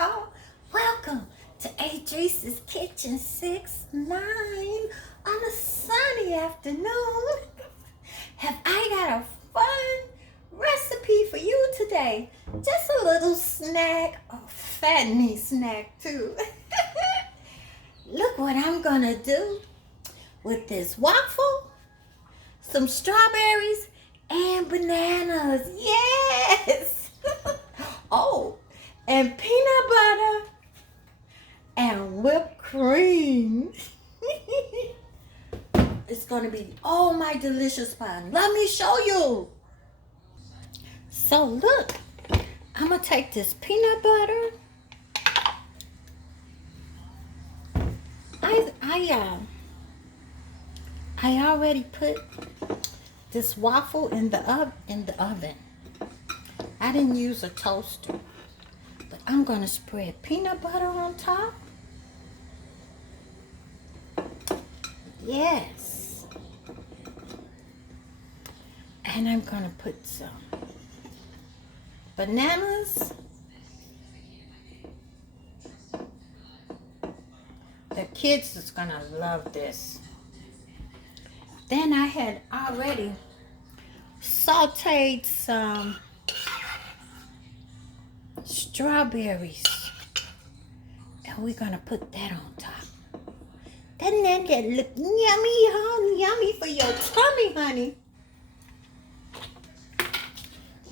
y'all. Welcome to Adrice's Kitchen 6-9 on a sunny afternoon. Have I got a fun recipe for you today? Just a little snack, a fattening snack too. Look what I'm gonna do with this waffle, some strawberries, and bananas. Yes! Oh, and peanut butter and whipped cream. It's gonna be all my delicious fun. Let me show you. So look, I'm gonna take this peanut butter. I already put this waffle in the oven. I didn't use a toaster, but I'm gonna spread peanut butter on top. Yes. And I'm gonna put some bananas. The kids is gonna love this. Then I had already sauteed some strawberries, and we're gonna put that on top. Doesn't that look yummy, honey? Yummy for your tummy, honey.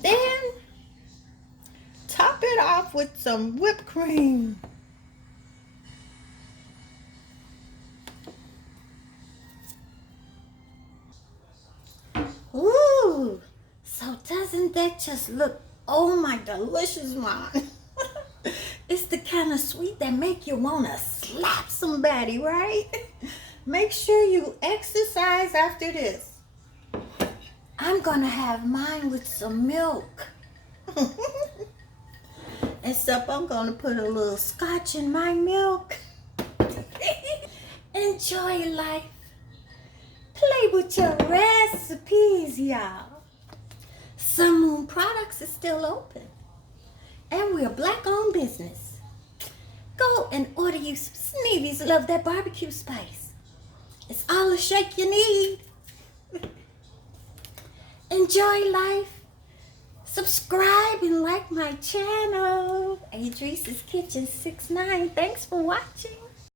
Then top it off with some whipped cream. Ooh, so doesn't that just look, oh my delicious mom. It's the kind of sweet that make you want to slap somebody, right? Make sure you exercise after this. I'm going to have mine with some milk. Except I'm going to put a little scotch in my milk. Enjoy life. Play with your recipes, y'all. Sun Moon Products is still open. And we're a black-owned business. Go and order you some Sneevy's. Love that barbecue spice. It's all the shake you need. Enjoy life. Subscribe and like my channel. Adrice's Kitchen 6-9. Thanks for watching.